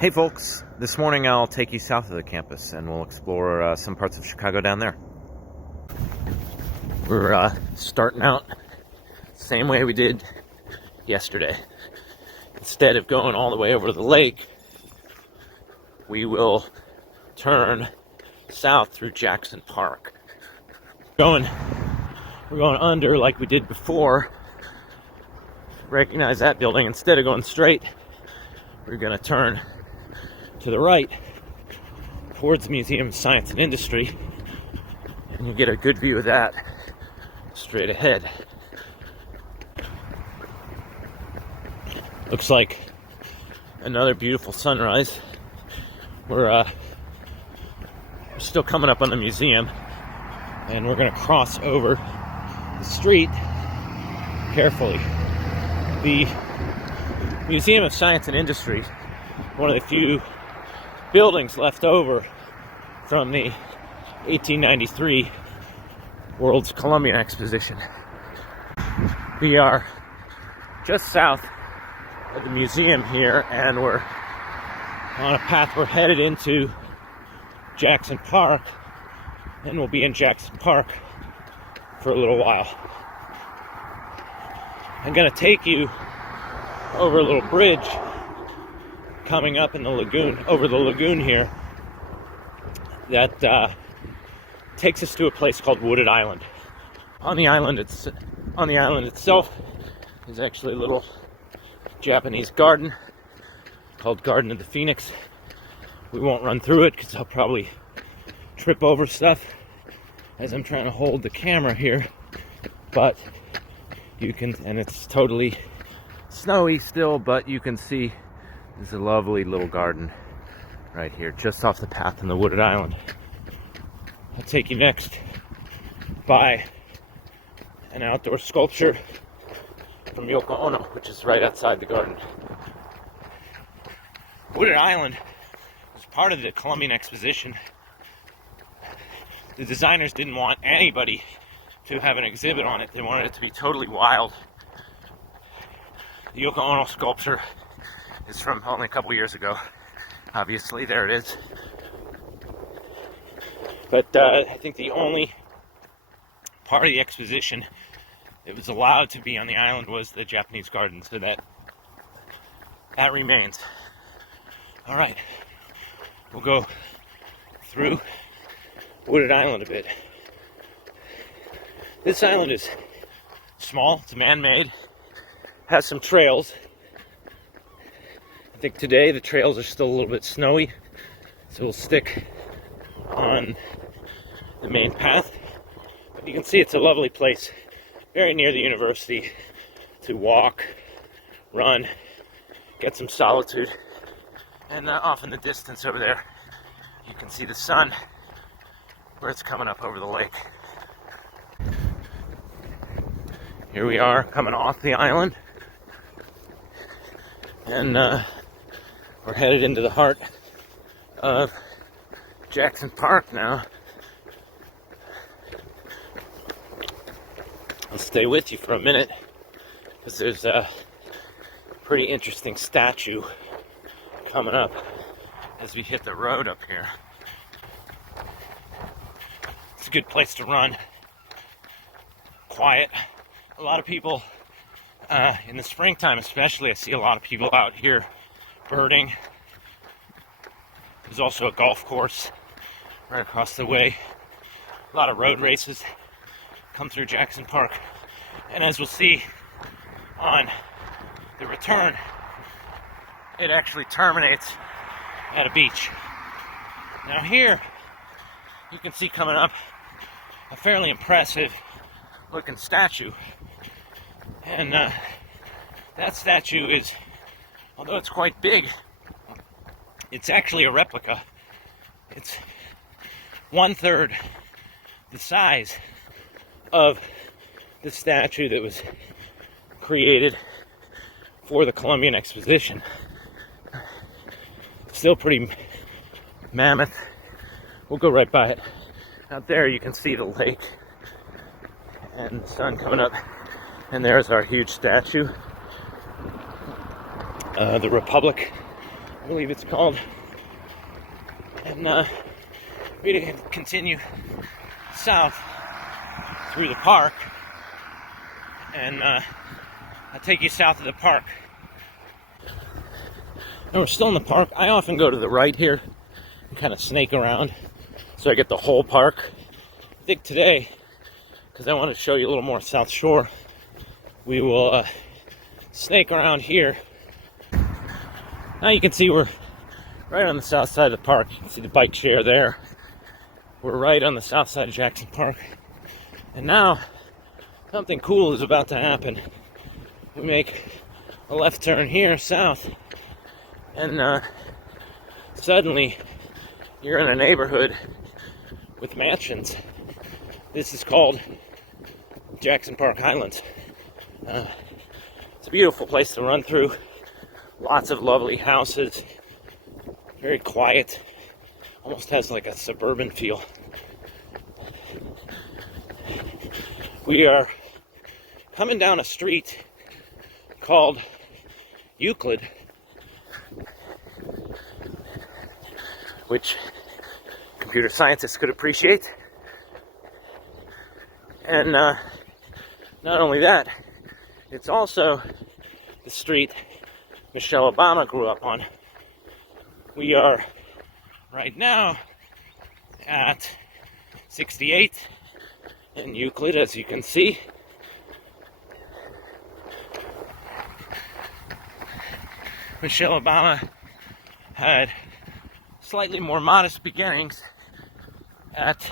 Hey folks, this morning I'll take you south of the campus and we'll explore some parts of Chicago down there. We're starting out same way we did yesterday. Instead of going all the way over to the lake, we will turn south through Jackson Park. We're going under like we did before. Recognize that building. Instead of going straight, we're going to turn to the right towards the Museum of Science and Industry, and you get a good view of that straight ahead. Looks like another beautiful sunrise. We're still coming up on the museum, and we're going to cross over the street carefully. The Museum of Science and Industry, one of the few buildings left over from the 1893 World's Columbian Exposition. We are just south of the museum here, and we're on a path. We're headed into Jackson Park, and we'll be in Jackson Park for a little while. I'm going to take you over a little bridge coming up in the lagoon, over the lagoon here, that takes us to a place called Wooded Island. On the island itself is actually a little Japanese garden called Garden of the Phoenix. We won't run through it because I'll probably trip over stuff as I'm trying to hold the camera here, but you can, and it's totally snowy still, but you can see there's a lovely little garden right here, just off the path in the Wooded Island. I'll take you next by an outdoor sculpture from Yoko Ono, which is right outside the garden. Wooded Island was part of the Columbian Exposition. The designers didn't want anybody to have an exhibit on it. They wanted it to be totally wild. The Yoko Ono sculpture is from only a couple years ago. Obviously, there it is. But I think the only part of the exposition that was allowed to be on the island was the Japanese garden, so that remains. All right, we'll go through Wooded Island a bit. This island is small, it's man-made, has some trails. I think today the trails are still a little bit snowy, so we'll stick on the main path. But you can see it's a lovely place, very near the university, to walk, run, get some solitude. And off in the distance over there, you can see the sun where it's coming up over the lake. Here we are coming off the island, and we're headed into the heart of Jackson Park now. I'll stay with you for a minute because there's a pretty interesting statue coming up as we hit the road up here. It's a good place to run. Quiet. A lot of people, in the springtime especially, I see a lot of people out here birding. There's also a golf course right across the way. A lot of road races come through Jackson Park. And as we'll see on the return, it actually terminates at a beach. Now here, you can see coming up a fairly impressive looking statue. And that statue is, although it's quite big, it's actually a replica. It's 1/3 the size of the statue that was created for the Columbian Exposition. Still pretty mammoth. We'll go right by it. Out there you can see the lake and the sun coming up, and there's our huge statue. The Republic believe it's called. And we're going to continue south through the park, and I'll take you south of the park. And we're still in the park. I often go to the right here and kind of snake around so I get the whole park. I think today, because I want to show you a little more South Shore, we will snake around here. Now you can see we're right on the south side of the park. You can see the bike share there. We're right on the south side of Jackson Park. And now, something cool is about to happen. We make a left turn here, south, and suddenly you're in a neighborhood with mansions. This is called Jackson Park Highlands. It's a beautiful place to run through. Lots of lovely houses. Very quiet. Almost has like a suburban feel. We are coming down a street called Euclid, which computer scientists could appreciate. And not only that, it's also the street Michelle Obama grew up on. We are right now at 68 in Euclid, as you can see. Michelle Obama had slightly more modest beginnings at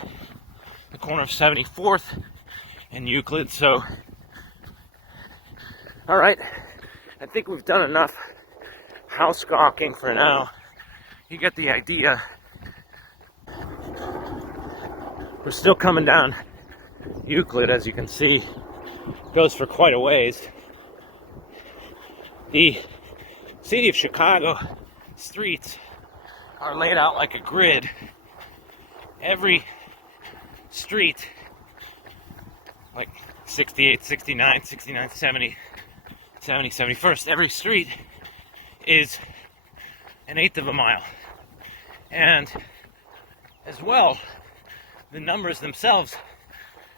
the corner of 74th and Euclid. So, all right, I think we've done enough house gawking for now. You get the idea. We're still coming down Euclid, as you can see. It goes for quite a ways. The city of Chicago streets are laid out like a grid. Every street, like 68, 69, 69, 70, 70, 71st, every street is an eighth of a mile. And as well, the numbers themselves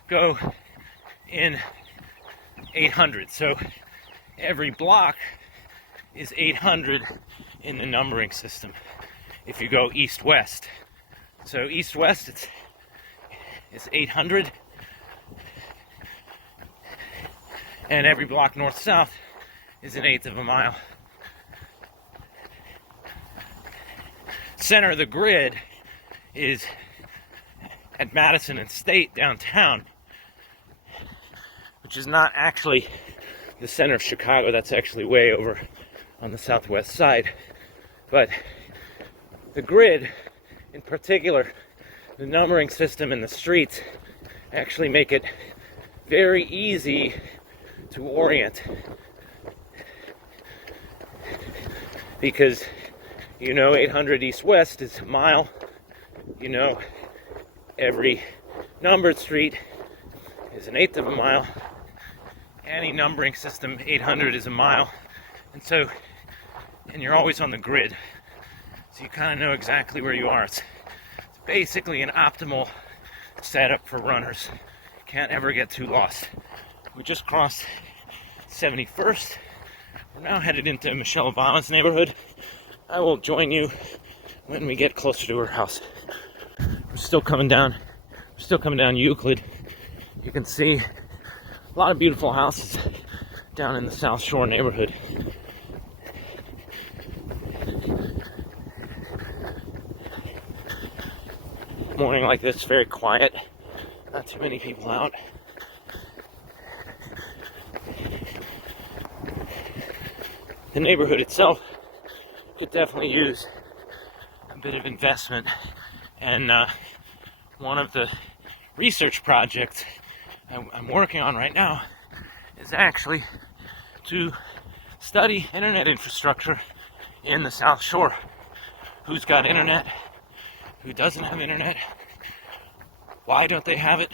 go in 800. So every block is 800 in the numbering system if you go east-west. So east-west, it's 800. And every block north-south is an eighth of a mile. Center of the grid is at Madison and State downtown, which is not actually the center of Chicago. That's actually way over on the southwest side. But the grid, in particular, the numbering system and the streets, actually make it very easy to orient. Because, 800 east-west is a mile. Every numbered street is an eighth of a mile. Any numbering system, 800 is a mile. And you're always on the grid. So you kind of know exactly where you are. It's basically an optimal setup for runners. Can't ever get too lost. We just crossed 71st. We're now headed into Michelle Obama's neighborhood. I will join you when we get closer to her house. We're still coming down Euclid. You can see a lot of beautiful houses down in the South Shore neighborhood. Morning like this, very quiet. Not too many people out. The neighborhood itself could definitely use a bit of investment, and one of the research projects I'm working on right now is actually to study internet infrastructure in the South Shore. Who's got internet? Who doesn't have internet? Why don't they have it?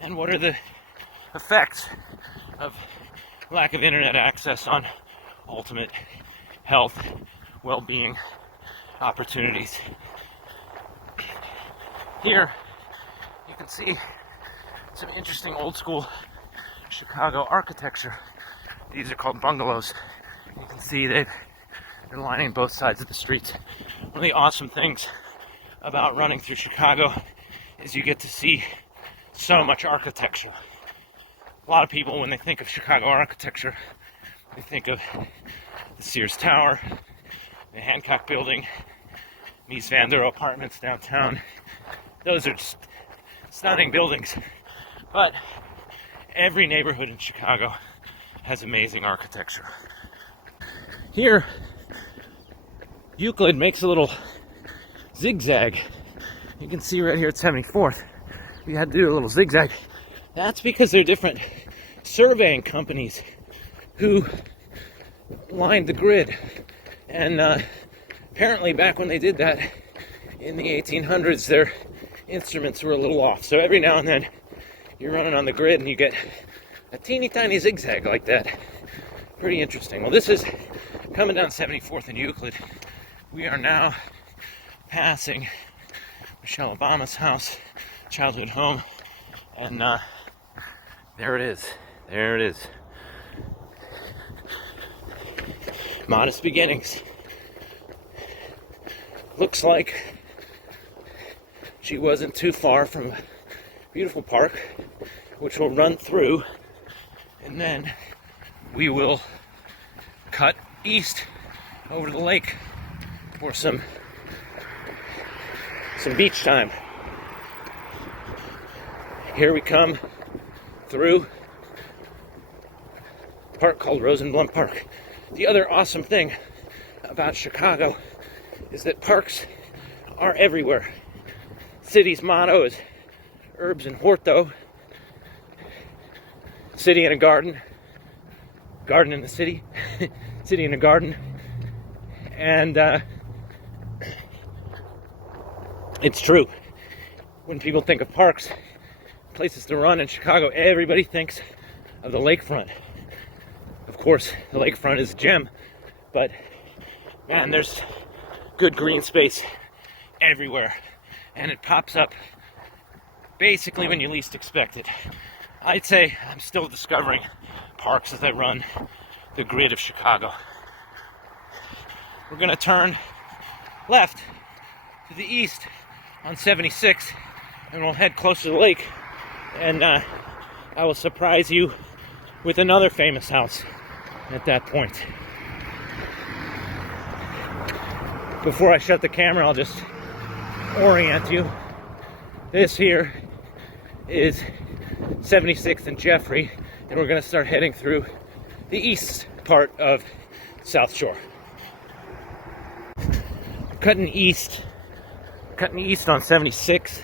And what are the effects of lack of internet access on ultimate health, well-being opportunities. Here, you can see some interesting old school Chicago architecture. These are called bungalows. You can see they're lining both sides of the streets. One of the awesome things about running through Chicago is you get to see so much architecture. A lot of people, when they think of Chicago architecture, they think of the Sears Tower, the Hancock Building, Mies van der Rohe apartments downtown. Those are just stunning buildings. But every neighborhood in Chicago has amazing architecture. Here, Euclid makes a little zigzag. You can see right here at 74th, we had to do a little zigzag. That's because they're different surveying companies who lined the grid. And apparently back when they did that in the 1800s, their instruments were a little off. So every now and then you're running on the grid and you get a teeny tiny zigzag like that. Pretty interesting. Well, this is coming down 74th and Euclid. We are now passing Michelle Obama's house, childhood home, and there it is. There it is. Modest beginnings. Looks like she wasn't too far from a beautiful park, which we'll run through, and then we will cut east over the lake for some beach time. Here we come through a park called Rosenblum Park. The other awesome thing about Chicago is that parks are everywhere. City's motto is Urbs and Horto. City in a garden. Garden in the city. City in a garden. And it's true. When people think of parks, places to run in Chicago, everybody thinks of the Lakefront. Of course, the Lakefront is a gem, but man, there's good green space everywhere, and it pops up basically when you least expect it. I'd say I'm still discovering parks as I run the grid of Chicago. We're gonna turn left to the east on 76, and we'll head closer to the lake, and I will surprise you with another famous house at that point. Before I shut the camera, I'll just orient you. This here is 76th and Jeffrey, and we're going to start heading through the east part of South Shore. Cutting east on 76.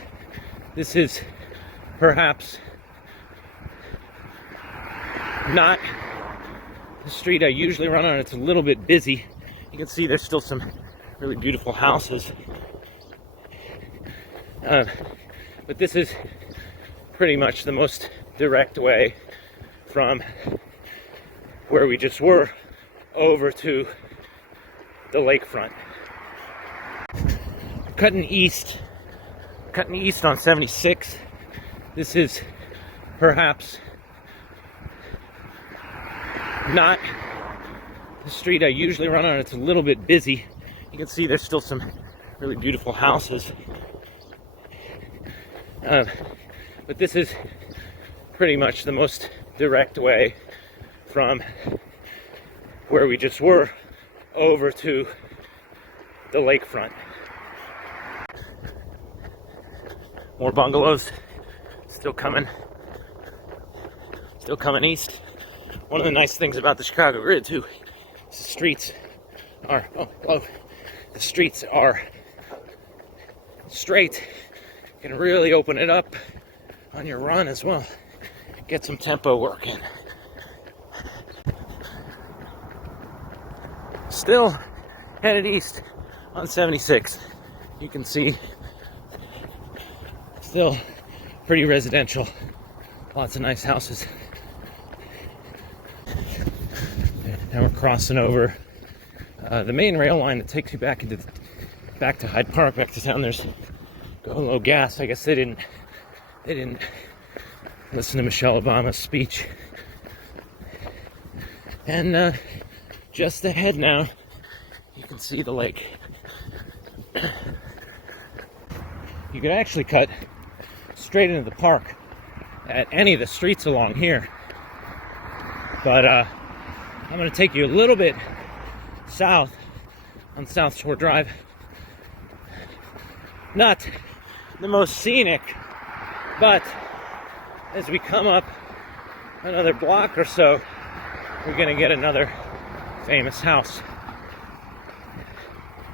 This is perhaps not the street I usually run on. It's a little bit busy. You can see there's still some really beautiful houses. But this is pretty much the most direct way from where we just were over to the lakefront. Cutting east on 76. This is perhaps not the street I usually run on. It's a little bit busy. You can see there's still some really beautiful houses. But this is pretty much the most direct way from where we just were over to the lakefront. More bungalows still coming east. One of the nice things about the Chicago grid too is the streets are straight. You can really open it up on your run as well. Get some tempo work in. Still headed east on 76. You can see still pretty residential. Lots of nice houses. Now we're crossing over the main rail line that takes you back to Hyde Park, back to town. There's go low gas. I guess they didn't listen to Michelle Obama's speech. And just ahead now, you can see the lake. You could actually cut straight into the park at any of the streets along here. But I'm going to take you a little bit south on South Shore Drive. Not the most scenic, but as we come up another block or so, we're going to get another famous house.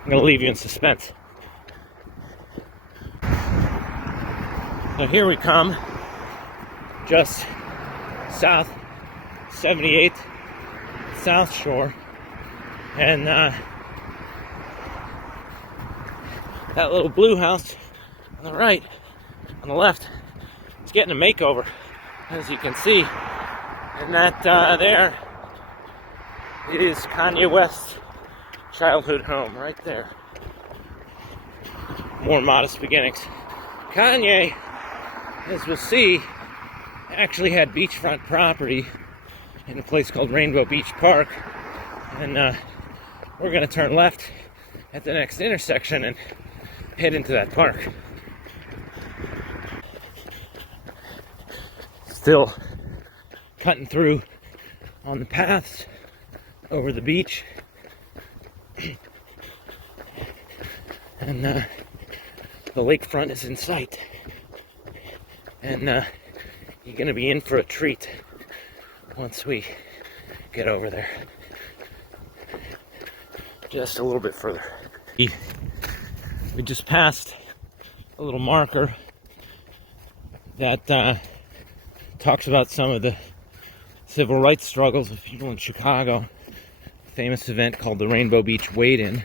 I'm going to leave you in suspense. So here we come, just south 78th South Shore, and that little blue house on the right, on the left, it's getting a makeover, as you can see. And that there is Kanye West's childhood home, right there. More modest beginnings. Kanye, as we'll see, actually had beachfront property in a place called Rainbow Beach Park, and we're going to turn left at the next intersection and head into that park. Still cutting through on the paths over the beach, and the lakefront is in sight, and you're going to be in for a treat once we get over there. Just a little bit further. We just passed a little marker that talks about some of the civil rights struggles of people in Chicago. A famous event called the Rainbow Beach Wade-In.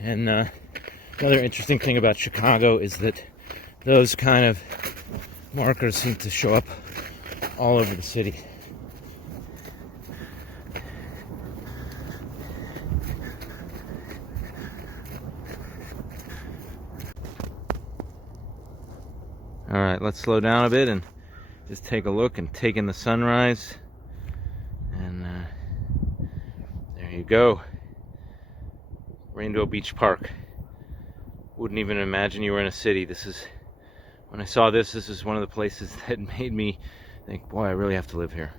And another interesting thing about Chicago is that those kind of markers seem to show up all over the city. All right, let's slow down a bit and just take a look and take in the sunrise. And there you go. Rainbow Beach Park. Wouldn't even imagine you were in a city. When I saw this is one of the places that made me think, boy, I really have to live here.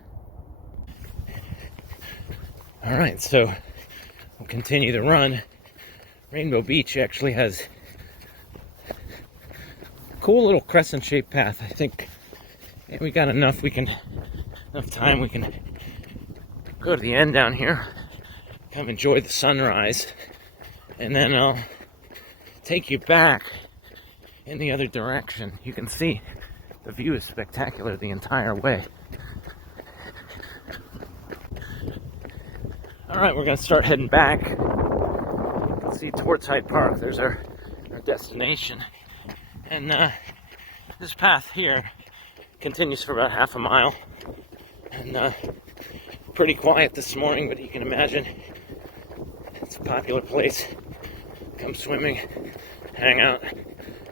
All right, so we'll continue the run. Rainbow Beach actually has cool little crescent-shaped path. I think we got enough time we can go to the end down here, come enjoy the sunrise, and then I'll take you back in the other direction. You can see the view is spectacular the entire way. Alright, we're going to start heading back. You can see towards Hyde Park. There's our destination. And this path here continues for about half a mile, and pretty quiet this morning, but you can imagine it's a popular place. Come swimming, hang out,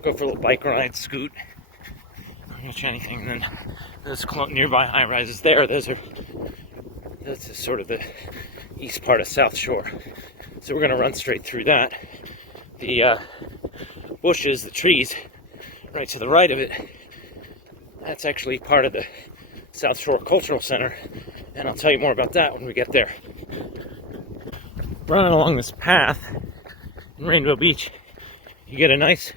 go for a little bike ride, scoot, pretty much anything. And then there's nearby high rises there. That's sort of the east part of South Shore. So we're going to run straight through that. The bushes, the trees, right to the right of it, that's actually part of the South Shore Cultural Center, and I'll tell you more about that when we get there. Running along this path in Rainbow Beach, you get a nice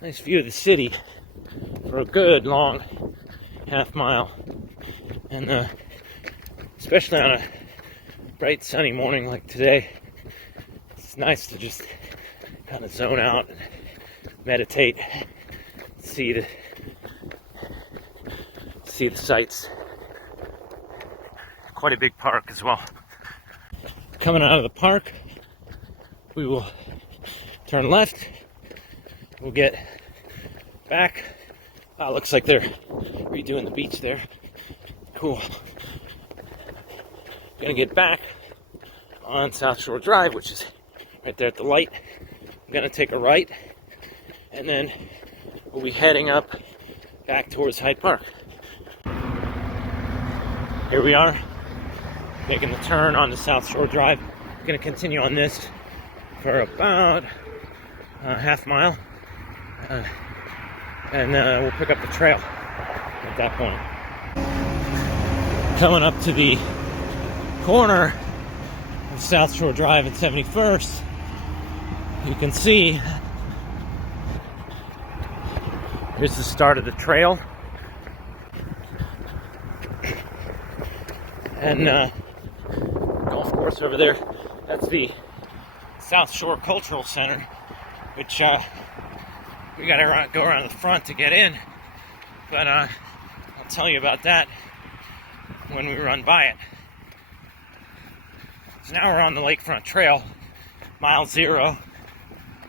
view of the city for a good long half mile, and especially on a bright sunny morning like today, it's nice to just kind of zone out and meditate, see the sights. Quite a big park as well. Coming out of the park, we will turn left. We'll get back. Looks like they're redoing the beach there. Cool. Gonna get back on South Shore Drive, which is right there at the light. I'm going to take a right, and then we'll be heading up back towards Hyde Park. Here we are, making the turn onto South Shore Drive. I'm going to continue on this for about half mile, and we'll pick up the trail at that point. Coming up to the corner of South Shore Drive and 71st, you can see here's the start of the trail, and golf course over there. That's the South Shore Cultural Center, which we gotta go around the front to get in, but I'll tell you about that when we run by it. So now we're on the Lakefront Trail, mile 0.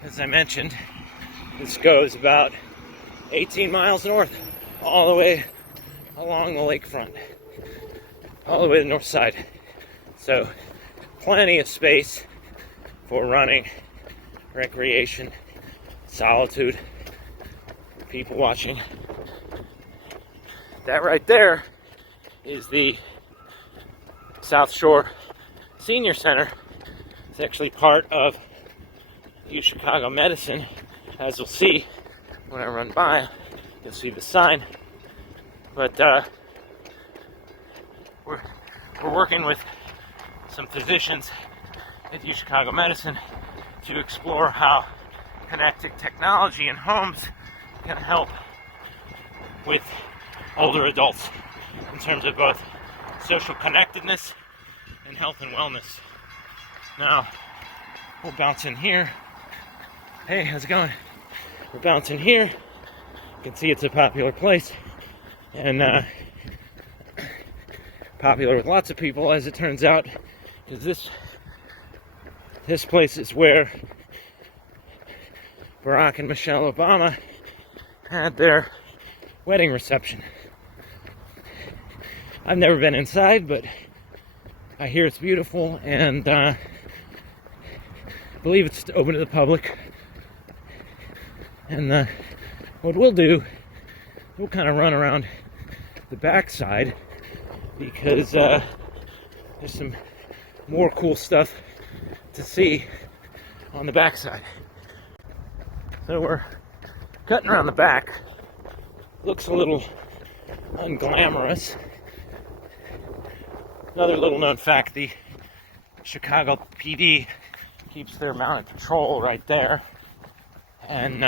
As I mentioned, this goes about 18 miles north, all the way along the lakefront, all the way to the north side. So plenty of space for running, recreation, solitude, people watching. That right there is the South Shore Senior Center. It's actually part of UChicago Medicine. As you'll see when I run by, you'll see the sign. But we're working with some physicians at UChicago Medicine to explore how connected technology in homes can help with older adults in terms of both social connectedness and health and wellness. Now, we'll bounce in here. Hey, how's it going? We're bouncing here. You can see it's a popular place, and popular with lots of people, as it turns out, because this place is where Barack and Michelle Obama had their wedding reception. I've never been inside, but I hear it's beautiful, and I believe it's open to the public. And what we'll do, we'll kind of run around the backside, because there's some more cool stuff to see on the backside. So we're cutting around the back. Looks a little unglamorous. Another little known fact, the Chicago PD keeps their mounted patrol right there. And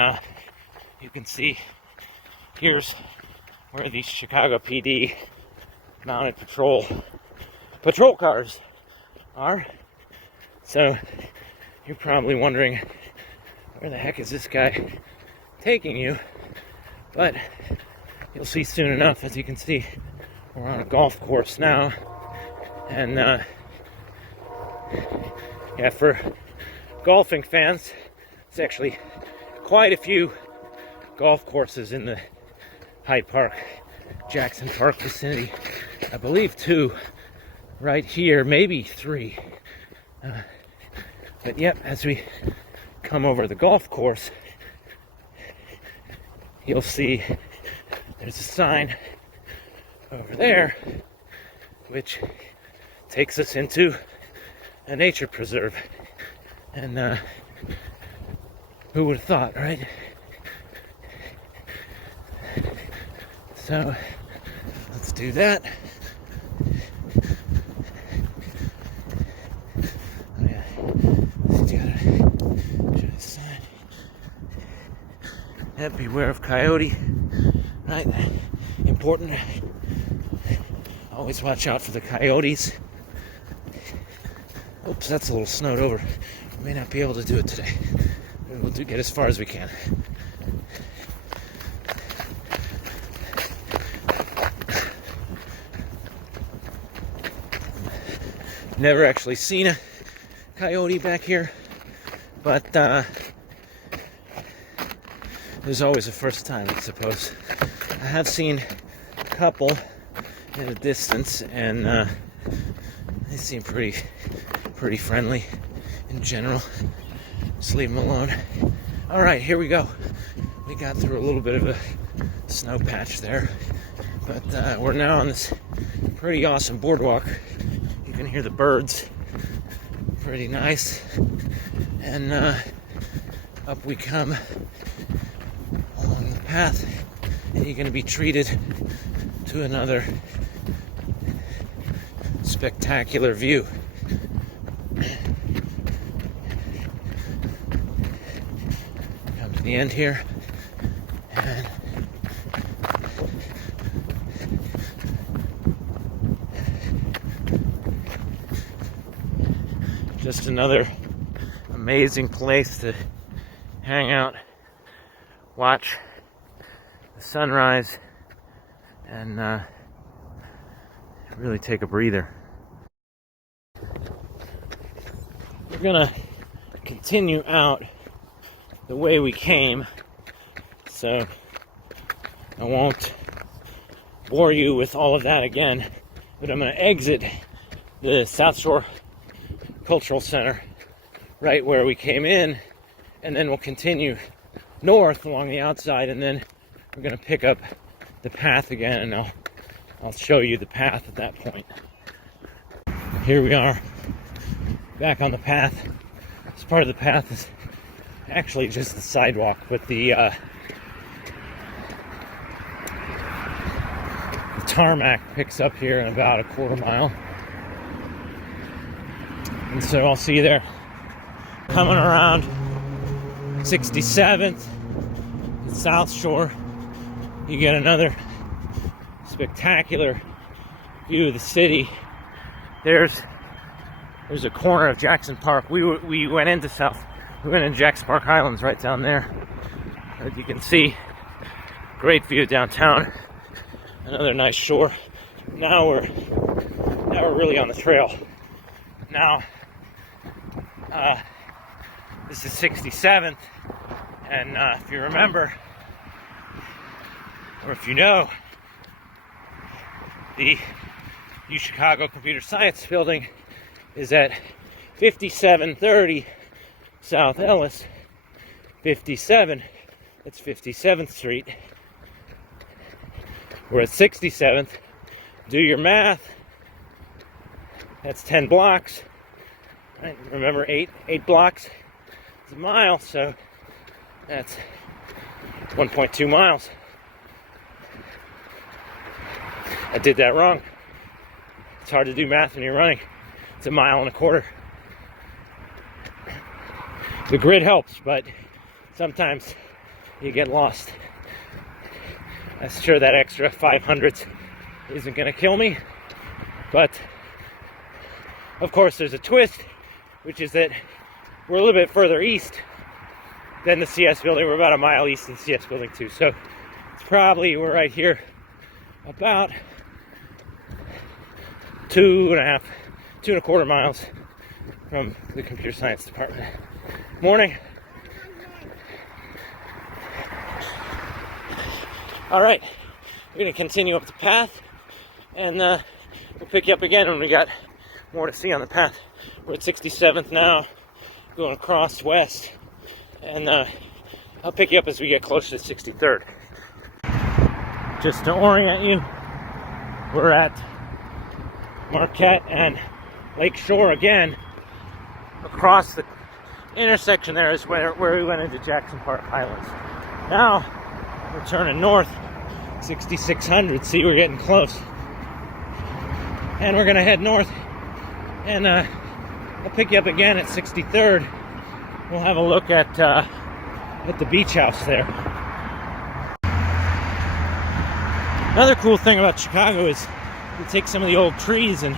you can see here's where these Chicago PD mounted patrol cars are. So you're probably wondering, where the heck is this guy taking you? But you'll see soon enough. As you can see, we're on a golf course now, and yeah, for golfing fans, it's actually quite a few golf courses in the Hyde Park, Jackson Park vicinity. I believe 2 right here, maybe 3. But yep, as we come over the golf course, you'll see there's a sign over there which takes us into a nature preserve. And who would have thought, right? So let's do that. Oh yeah, let's do that. Show the sign. And beware of coyote, right? Important. Always watch out for the coyotes. Oops, that's a little snowed over. We may not be able to do it today. We'll get as far as we can. Never actually seen a coyote back here, but there's always a first time, I suppose. I have seen a couple in a distance, and they seem pretty pretty friendly in general. Just leave them alone. All right, here we go. We got through a little bit of a snow patch there, but we're now on this pretty awesome boardwalk. You can hear the birds. Pretty nice. And up we come along the path, and you're going to be treated to another spectacular view. Come to the end here, and just another amazing place to hang out, watch the sunrise, and really take a breather. We're gonna continue out the way we came, so I won't bore you with all of that again, but I'm gonna exit the South Shore Cultural Center right where we came in, and then we'll continue north along the outside, and then we're going to pick up the path again, and I'll show you the path at that point. Here we are, back on the path. This part of the path is actually just the sidewalk, but the tarmac picks up here in about a quarter mile. And so I'll see you there. Coming around 67th, the South Shore, you get another spectacular view of the city. There's a corner of Jackson Park. We went into Jackson Park Highlands right down there. As you can see, great view downtown. Another nice shore. Now we're really on the trail. Now, this is 67th, and if you remember, or if you know, the UChicago Computer Science Building is at 5730 South Ellis. 57, that's 57th Street. We're at 67th. Do your math. That's 10 blocks. Right? Remember, eight blocks is a mile, so that's 1.2 miles. I did that wrong. It's hard to do math when you're running. It's a mile and a quarter. The grid helps, but sometimes you get lost. I'm sure that extra 500 isn't going to kill me, but of course there's a twist, which is that we're a little bit further east than the CS building. We're about a mile east of the CS building too, so it's probably, we're right here about 2.25 miles from the computer science department. Morning. All right, we're gonna continue up the path, and we'll pick you up again when we got more to see on the path. We're at 67th now, going across west, and I'll pick you up as we get closer to 63rd. Just to orient you, we're at Marquette and Lake Shore again. Across the intersection there is where we went into Jackson Park Highlands. Now we're turning north, 6600. See, we're getting close, and we're gonna head north, and I'll pick you up again at 63rd. We'll have a look at the beach house there. Another cool thing about Chicago is you take some of the old trees and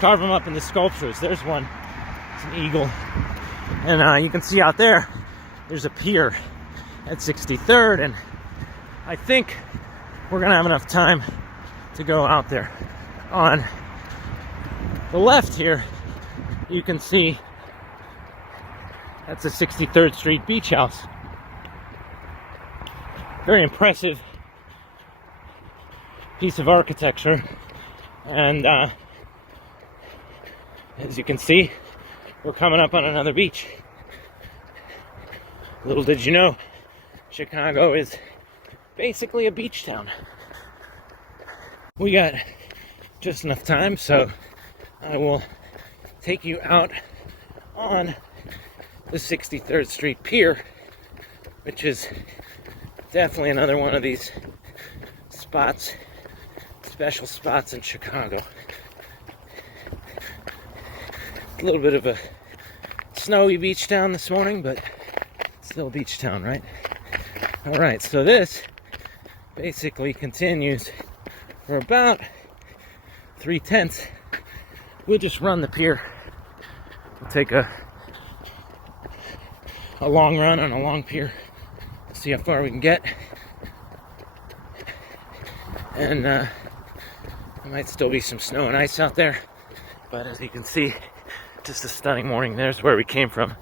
carve them up into sculptures. There's one, it's an eagle, and you can see out there there's a pier at 63rd, and I think we're gonna have enough time to go out there. On the left here, you can see that's a 63rd Street beach house. Very impressive piece of architecture, and as you can see, we're coming up on another beach. Little did you know, Chicago is basically a beach town. We got just enough time, so I will take you out on the 63rd Street Pier, which is definitely another one of these spots, special spots in Chicago. A little bit of a snowy beach town this morning, but still a beach town, right? Alright, so this basically continues for about 3/10. We'll just run the pier. We'll take a long run on a long pier. See how far we can get. And there might still be some snow and ice out there. But as you can see, just a stunning morning. There's where we came from,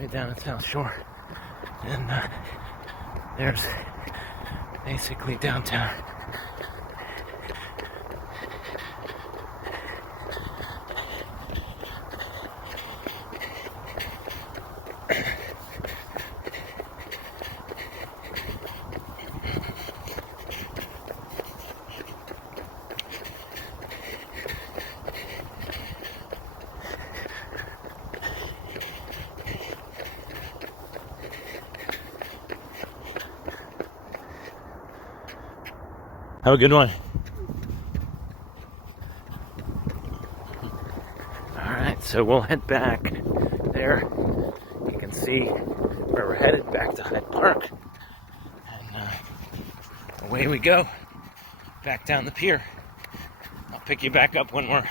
right down the South Shore. And there's basically downtown. Have a good one. Alright, so we'll head back there. You can see where we're headed, back to Hyde Park. And away we go, back down the pier. I'll pick you back up when we're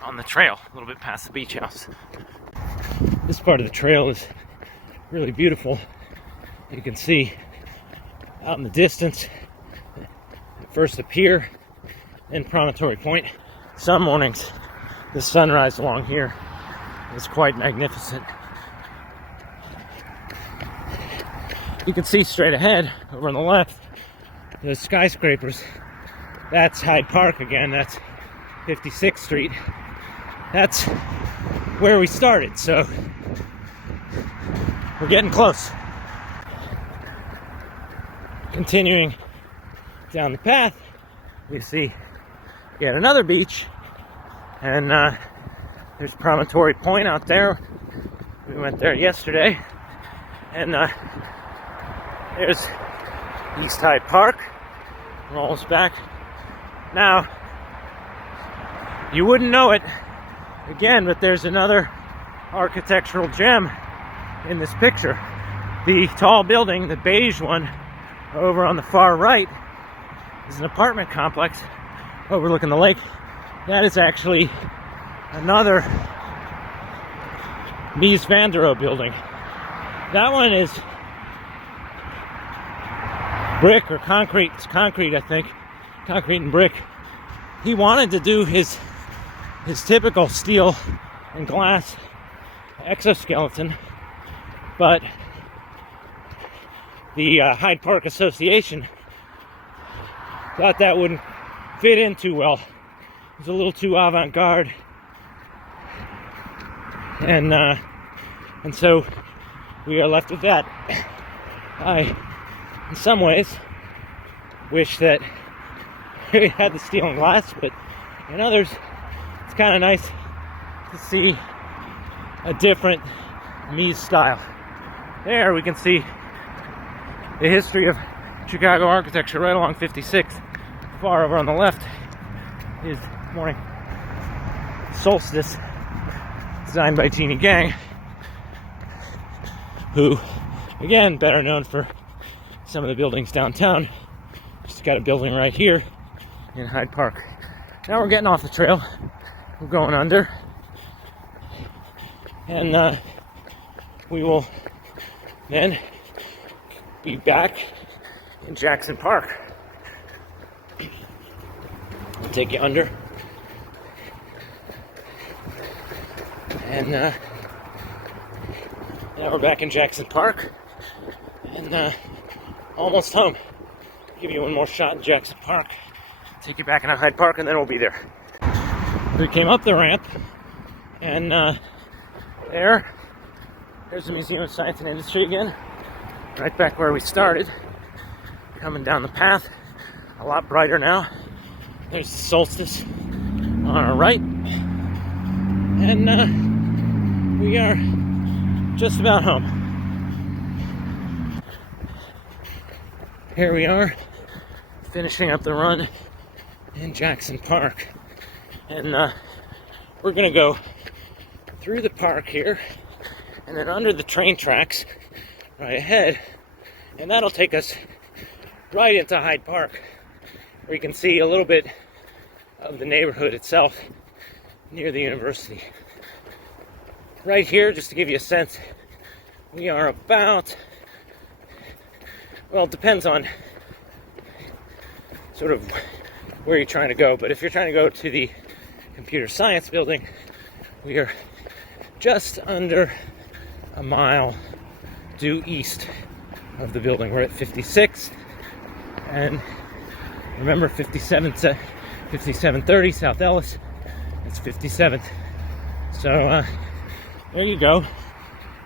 on the trail, a little bit past the beach house. This part of the trail is really beautiful. You can see out in the distance, first the pier, then Promontory Point. Some mornings, the sunrise along here is quite magnificent. You can see straight ahead, over on the left, the skyscrapers. That's Hyde Park again, that's 56th Street. That's where we started, so we're getting close. Continuing down the path, we see yet another beach, and there's Promontory Point out there. We went there yesterday, and there's East Hyde Park. We're almost back. Now, you wouldn't know it again, but there's another architectural gem in this picture. The tall building, the beige one, over on the far right, is an apartment complex overlooking the lake. That is actually another Mies van der Rohe building. That one is brick or concrete. It's concrete, I think. Concrete and brick. He wanted to do his typical steel and glass exoskeleton, but the Hyde Park Association thought that wouldn't fit in too well. It was a little too avant-garde, and so we are left with that. I, in some ways, wish that we had the steel and glass, but in others, it's kind of nice to see a different Mies style. There we can see the history of Chicago architecture right along 56th. Far over on the left is Morning Solstice, designed by Jeannie Gang, who, again, better known for some of the buildings downtown. She's got a building right here in Hyde Park. Now we're getting off the trail. We're going under. And we will then be back in Jackson Park. I'll take you under. And now we're back in Jackson Park. And almost home. Give you one more shot in Jackson Park. Take you back into Hyde Park, and then we'll be there. We came up the ramp, and There's the Museum of Science and Industry again. Right back where we started. Coming down the path. A lot brighter now. There's the solstice on our right. And we are just about home. Here we are, finishing up the run in Jackson Park. And we're gonna go through the park here and then under the train tracks right ahead, and that'll take us right into Hyde Park, where you can see a little bit of the neighborhood itself near the university. Right here, just to give you a sense, we are about, well, it depends on sort of where you're trying to go, but if you're trying to go to the computer science building, we are just under a mile due east of the building. We're at 56th, and remember 5730 South Ellis, it's 57th. So there you go.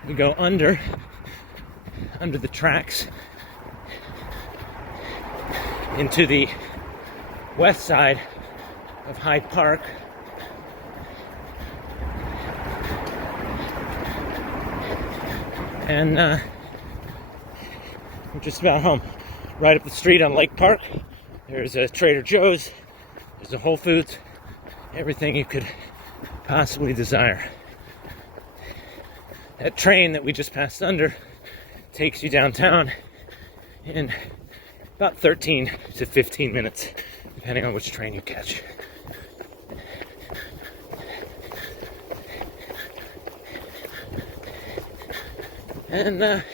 We go under the tracks into the west side of Hyde Park. And we're just about home. Right up the street on Lake Park, there's a Trader Joe's, there's a Whole Foods, everything you could possibly desire. That train that we just passed under takes you downtown in about 13 to 15 minutes, depending on which train you catch. And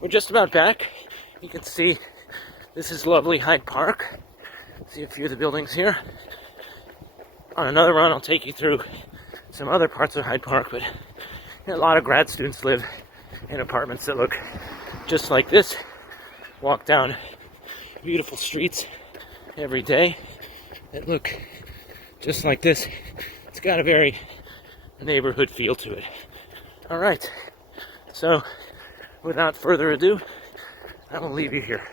we're just about back. You can see this is lovely Hyde Park. See a few of the buildings here. On another run, I'll take you through some other parts of Hyde Park, but a lot of grad students live in apartments that look just like this. Walk down beautiful streets every day that look just like this. It's got a very neighborhood feel to it. All right, so without further ado, I will leave you here.